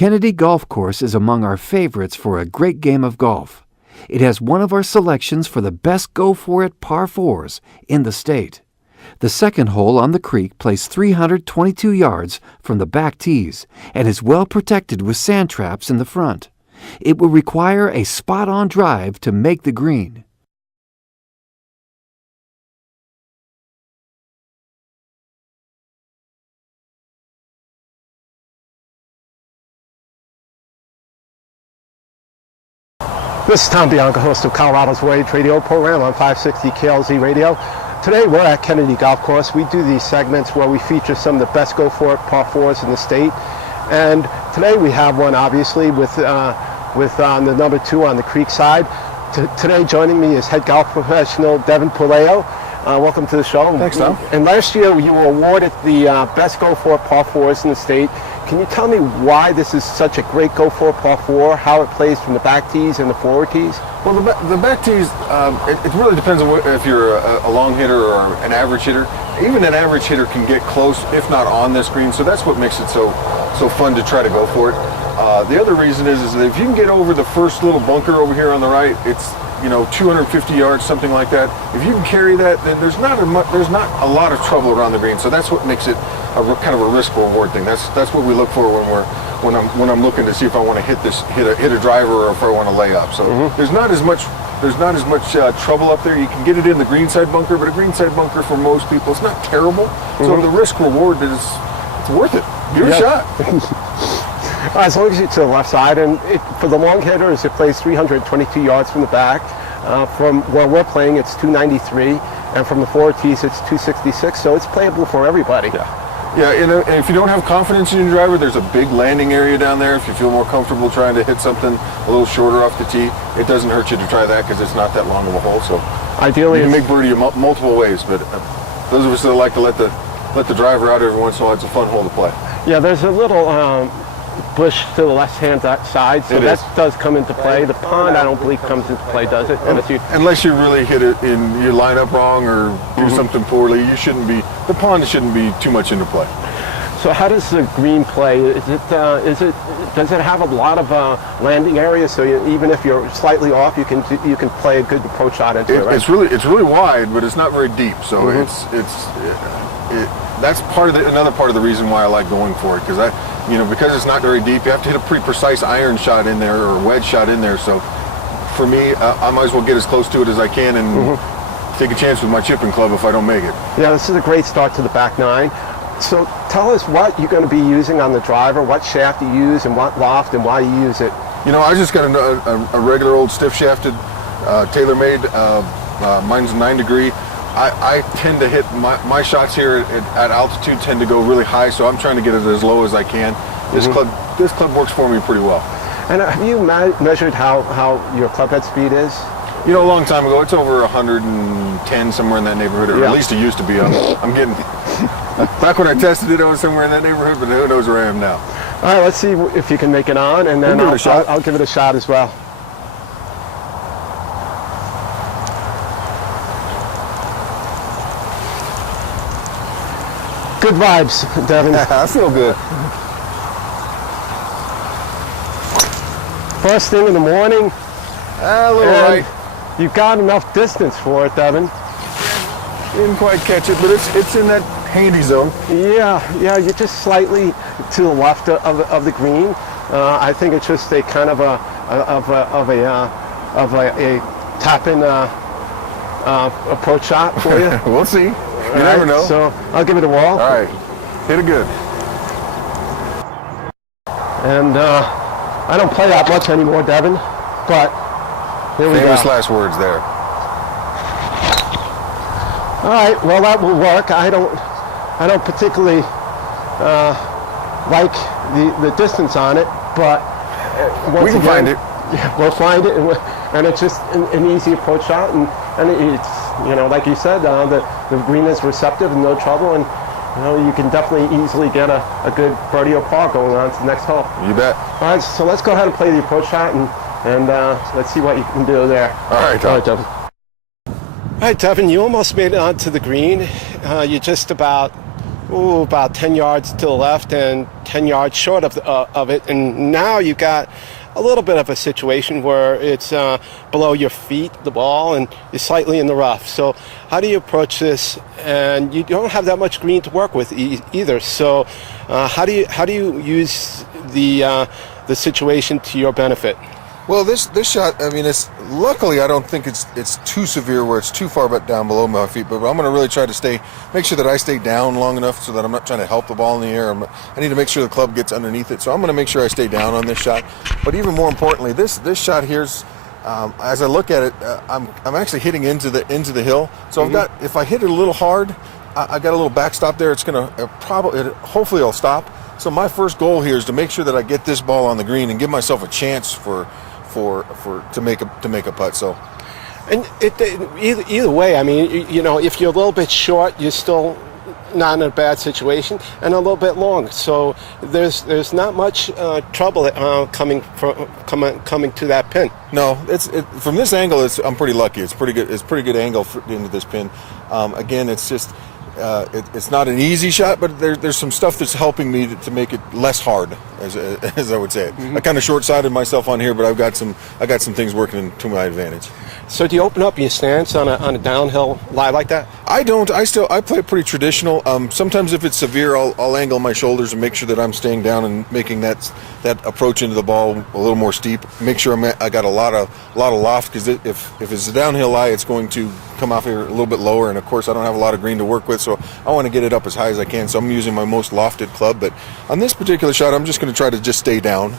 Kennedy Golf Course is among our favorites for a great game of golf. It has one of our selections for the best go-for-it par 4s in the state. The second hole on the creek plays 322 yards from the back tees and is well protected with sand traps in the front. It will require a spot-on drive to make the green. This is Tom Bianca, host of Colorado's Voyage radio program on 560 KLZ Radio. Today we're at Kennedy Golf Course. We do these segments where we feature some of the best go-for-it par 4s in the state. And today we have one, obviously, with the number 2 on the creek side. Today joining me is head golf professional Devin Puleo. Welcome to the show. Thanks, Tom. And last year you were awarded the best go-for-it par 4s in the state. Can you tell me why this is such a great go-for-it par 4, how it plays from the back tees and the forward tees? Well, the back tees, it really depends on if you're a long hitter or an average hitter. Even an average hitter can get close, if not on this green, so that's what makes it so fun to try to go for it. The other reason is that if you can get over the first little bunker over here on the right, it's 250 yards, something like that. If you can carry that, then there's not a lot of trouble around the green. So that's what makes it kind of a risk reward thing. That's what we look for when I'm looking to see if I want to hit a driver or if I want to lay up. So there's not as much trouble up there. You can get it in the greenside bunker, but a greenside bunker for most people it's not terrible. So the risk reward it's worth it. Give it a shot. As long as you're to the left side, and for the long hitters, it plays 322 yards from the back. From where we're playing, it's 293, and from the forward tees, it's 266. So it's playable for everybody. Yeah, and if you don't have confidence in your driver, there's a big landing area down there. If you feel more comfortable trying to hit something a little shorter off the tee, it doesn't hurt you to try that because it's not that long of a hole. So ideally, you can make birdie multiple ways, but those of us that like to let the driver out every once in a while, it's a fun hole to play. Yeah, there's a little bush to the left-hand side, so that does come into play. The pond, I don't believe, comes into play, does it? Unless you really hit it in your line up wrong or do something poorly, the pond shouldn't be too much into play. So how does the green play? Does it have a lot of landing area? So even if you're slightly off, you can play a good approach shot into it, right? It's really wide, but it's not very deep. So that's another part of the reason why I like going for it, because because it's not very deep, you have to hit a pretty precise iron shot in there or wedge shot in there. So for me, I might as well get as close to it as I can and take a chance with my chipping club if I don't make it. Yeah, this is a great start to the back nine. So tell us what you're going to be using on the driver, what shaft you use, and what loft, and why you use it. I just got a regular old stiff shafted, tailor-made. Mine's 9 degree. I tend to hit my shots here at altitude tend to go really high, so I'm trying to get it as low as I can. This club works for me pretty well. And have you measured how your club head speed is? A long time ago, it's over 110, somewhere in that neighborhood, or at least it used to be. I'm getting, back when I tested it, I was somewhere in that neighborhood, but who knows where I am now. All right, let's see if you can make it on, and then I'll give it a shot as well. Good vibes, Devin. I feel good. First thing in the morning. A little right. You've got enough distance for it, Devin. Didn't quite catch it, but it's in that handy zone. Yeah, you're just slightly to the left of the green. I think it's just a kind of a tap-in approach shot for you. We'll see. You never know. So I'll give it a wall. All right, hit it good. And I don't play that much anymore, Devin, but here we go. Famous last words there. All right, well that will work. I don't particularly like the distance on it, but we can find it. Yeah, we'll find it, and it's just an easy approach shot, and it's like you said, the green is receptive and no trouble, and you can definitely easily get a good birdie or par going on to the next hole. You bet. All right, so let's go ahead and play the approach shot, and let's see what you can do there. All right, Devin. All right, Devin, you almost made it onto the green. You're just about about 10 yards to the left and 10 yards short of it. And now you got a little bit of a situation where it's below your feet, the ball, and you're slightly in the rough. So how do you approach this? And you don't have that much green to work with either. So how do you use the situation to your benefit? Well, this shot, I mean, luckily I don't think it's too severe where it's too far down below my feet, but I'm going to really try to make sure that I stay down long enough so that I'm not trying to help the ball in the air. I need to make sure the club gets underneath it, so I'm going to make sure I stay down on this shot. But even more importantly, this shot here's, as I look at it, I'm actually hitting into the hill. So I've got, if I hit it a little hard, I got a little backstop there. It's going to hopefully it'll stop. So my first goal here is to make sure that I get this ball on the green and give myself a chance to make a putt. So, and either way, I mean, you know, if you're a little bit short, you're still not in a bad situation, and a little bit long. So there's not much trouble coming to that pin. No, from this angle, I'm pretty lucky. It's pretty good. It's pretty good angle into this pin. Again, it's just. It's not an easy shot, but there's some stuff that's helping me to make it less hard, as I would say it. Mm-hmm. I kind of short-sighted myself on here, but I got some things working to my advantage. So do you open up your stance on a downhill lie like that? I don't. I play pretty traditional. Sometimes if it's severe, I'll angle my shoulders and make sure that I'm staying down and making that approach into the ball a little more steep. Make sure I got a lot of loft, because if it's a downhill lie, it's going to come off here a little bit lower, and of course I don't have a lot of green to work with, so I want to get it up as high as I can. So I'm using my most lofted club. But on this particular shot, I'm just going to try to just stay down.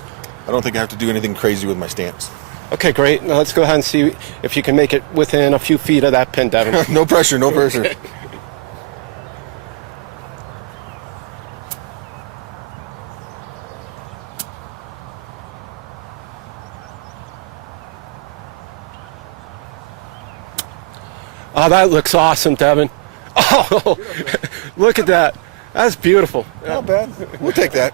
I don't think I have to do anything crazy with my stance. Okay, great. Now let's go ahead and see if you can make it within a few feet of that pin, Devin. No pressure, no pressure. Okay. Oh, that looks awesome, Devin. Oh, look at that. That's beautiful. Not bad. We'll take that.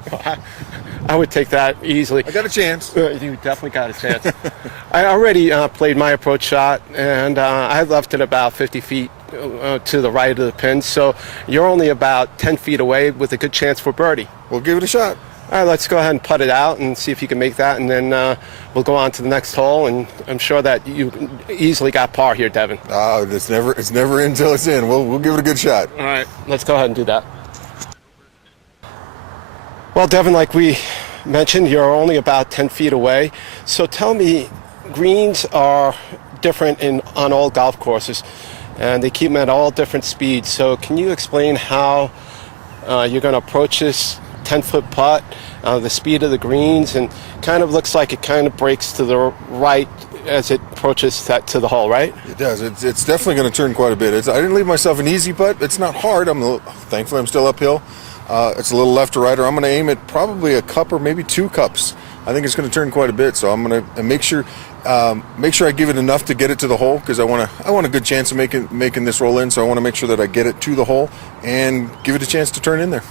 I would take that easily. I got a chance. You definitely got a chance. I already played my approach shot, and I left it about 50 feet to the right of the pin, so you're only about 10 feet away with a good chance for birdie. We'll give it a shot. All right, let's go ahead and putt it out and see if you can make that, and then we'll go on to the next hole, and I'm sure that you easily got par here, Devin. It's never in until it's in. We'll give it a good shot. All right, let's go ahead and do that. Well, Devin, like we mentioned, you're only about 10 feet away. So tell me, greens are different on all golf courses, and they keep them at all different speeds. So can you explain how you're going to approach this 10-foot putt, the speed of the greens, and kind of looks like it kind of breaks to the right as it approaches that to the hole, right? It does. It's definitely going to turn quite a bit. I didn't leave myself an easy putt. It's not hard. Thankfully, I'm still uphill. It's a little left to right, or I'm going to aim at probably a cup or maybe 2 cups. I think it's going to turn quite a bit, so I'm going to make sure I give it enough to get it to the hole, because I want a good chance of making this roll in. So I want to make sure that I get it to the hole and give it a chance to turn in there.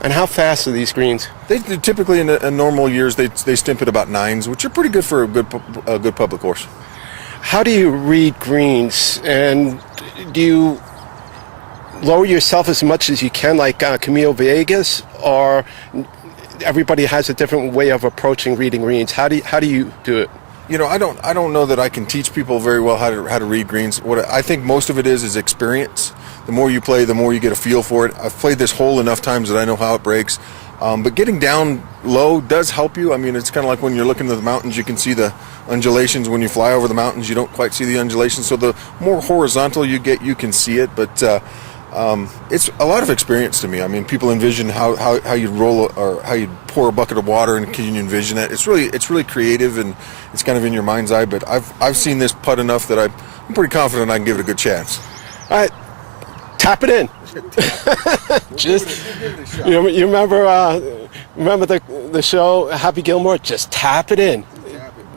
And how fast are these greens? They typically in normal years they stimp at about 9s, which are pretty good for a good public course. How do you read greens, and do you lower yourself as much as you can, like Camilo Villegas, or everybody has a different way of approaching reading greens? How do you do it? You know, I don't know that I can teach people very well how to read greens. What I think most of it is experience. The more you play, the more you get a feel for it. I've played this hole enough times that I know how it breaks. But getting down low does help you. I mean, it's kind of like when you're looking at the mountains, you can see the undulations. When you fly over the mountains, you don't quite see the undulations. So the more horizontal you get, you can see it. But it's a lot of experience to me. I mean, people envision how you roll or how you pour a bucket of water, and can you envision that? It's really creative, and it's kind of in your mind's eye. But I've seen this putt enough that I'm pretty confident I can give it a good chance. All right, tap it in. Just you remember the show Happy Gilmore? Just tap it in.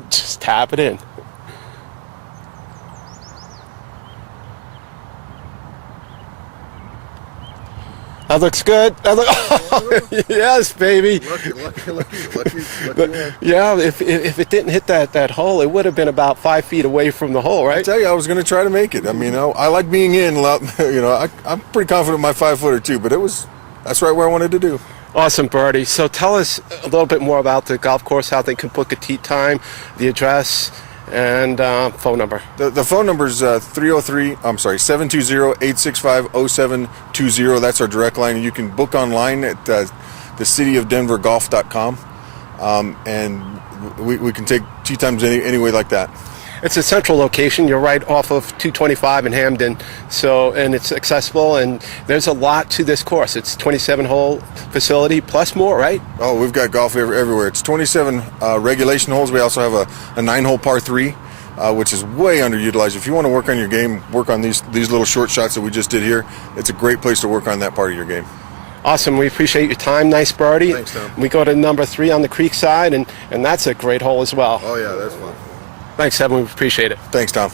Just tap it in. That looks good. Yes, baby. Lucky. Yeah, if it didn't hit that hole, it would have been about 5 feet away from the hole, right? I tell you, I was going to try to make it. I mean, I like being in. You know, I'm pretty confident in my 5-footer too, but it was That's right where I wanted to do. Awesome, Bertie. So tell us a little bit more about the golf course, how they can book a tee time, the address, and phone number. The phone number is 720-865-0720. That's our direct line. You can book online at thecityofdenvergolf.com, and we can take tee times any way like that. It's a central location. You're right off of 225 in Hamden, and it's accessible, and there's a lot to this course. It's 27-hole facility plus more, right? Oh, we've got golf everywhere. It's 27 regulation holes. We also have a 9-hole par 3, which is way underutilized. If you want to work on your game, work on these little short shots that we just did here. It's a great place to work on that part of your game. Awesome. We appreciate your time. Nice birdie. Thanks, Tom. We go to number 3 on the creek side, and that's a great hole as well. Oh, yeah, that's fun. Thanks, Evan. We appreciate it. Thanks, Tom.